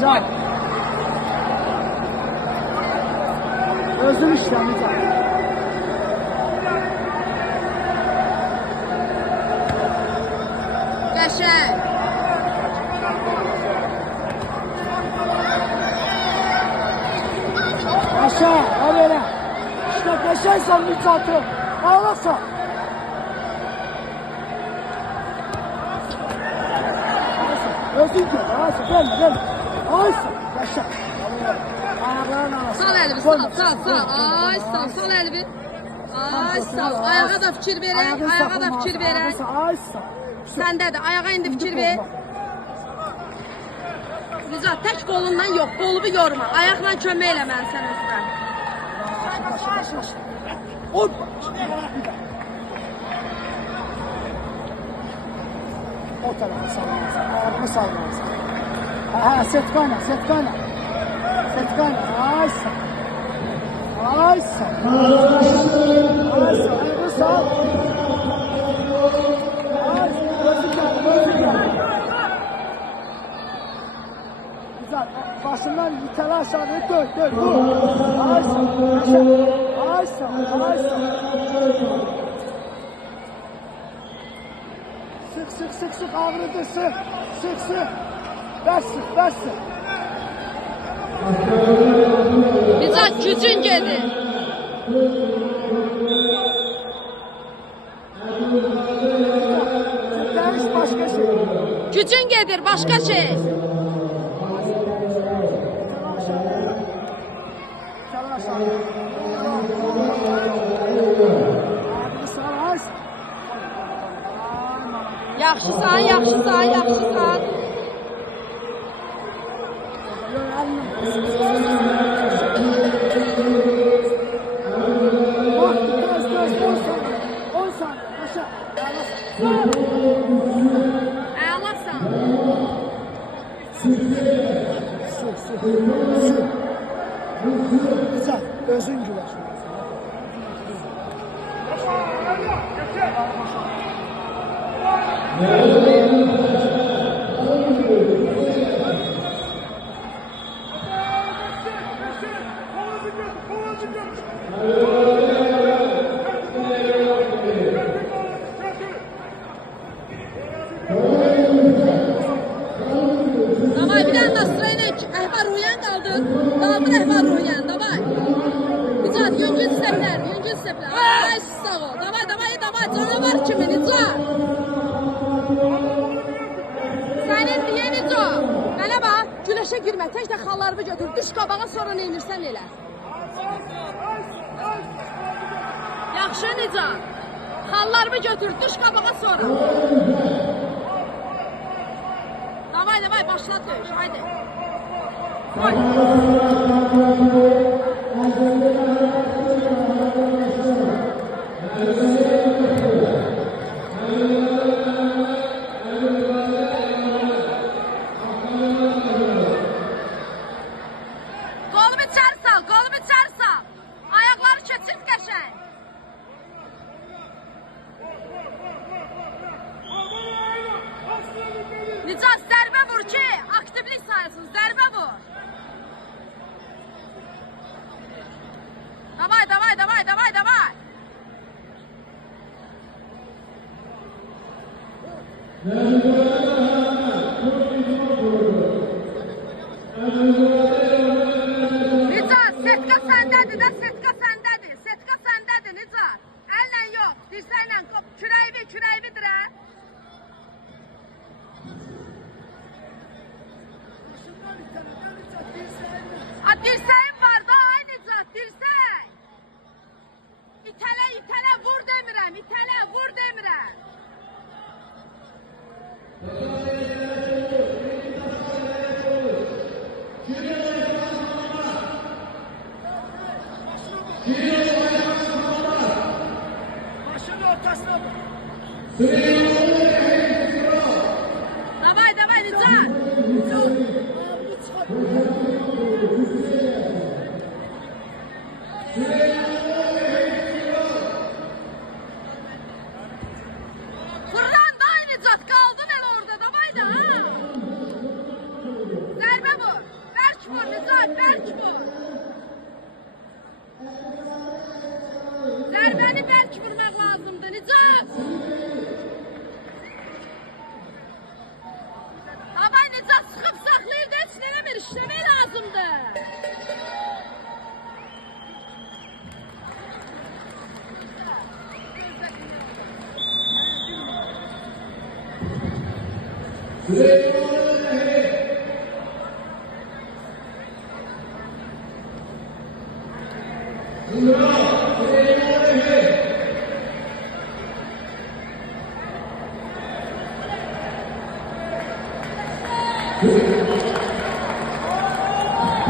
Nicat. Özüm işlem Nicat. Qəşəng. Aşağı, al öyle. İşte geçersen Nicat'ı. Ağlasın. Özün gel, ağlasın. Gelme. Ağlasın. Yaşa. Ayaklarını ağlasın. Sal əlimi, sal. Ay, sal əlimi. Ay, sal. Ayağa da fikir verək, ayağa da fikir verək. Ay, sal. Səndədir, ayağa indi fikir ver. Nicat, tək qolundan yox, qolumu yorma. Ayaqla kömək elə mən sən özünə. Hoppa. O tarafa salmalısın. Ayağını salmalısın. Ha, Setkana. Aysa. Ayağını sal. Güzel. Başından itele aşağıya dön. Aysa. Sık ağrıdı sık. Bəs. Nicat, gücün gedir. Dəriş başqa şey. Gücün gedir, başqa şey. İtele aşağıya. Ağrıdı sağ. Yaxşısan. Əlasan. Güzel, özün güler. Davay, bir dənə sırayla əhvar ruyan qaldır. Qaldır əhvar ruyan, davay. Nicat, yüngül steplər. Ay, sağ ol. Davay, canavar kimi, Nicat. Sənin deyə Nicat. Mənə bax, güləşə girmə, tək də xallarımı götür. Düş qabağa, sonra neynirsən elə. Yaxşı, Nicat. Xallarımı götür, düş qabağa, sonra. Davay, başlat döyüş, haydi. Kolumu içeri sal. Ayakları çeçilt qəşəng. Nicat, zərbə vur ki, aktivlik sayılsın, zərbə vur. Davay. Nicat, setka səndədir, Nicat. Əllə yox, dirsəklə qop, kürəyi dirə. Dirsəyin var da, ay Nicat, dirsək. İtələ, vur demirəm. Başının ortasına bak. Davay, Nicat. vur Nicat, bərk vur. Zərbəni bərk vurmaq lazımdır Nicat. Davay Nicat, sıxıb saxlayır da heç nələmir, işləmək lazımdır. Süleyman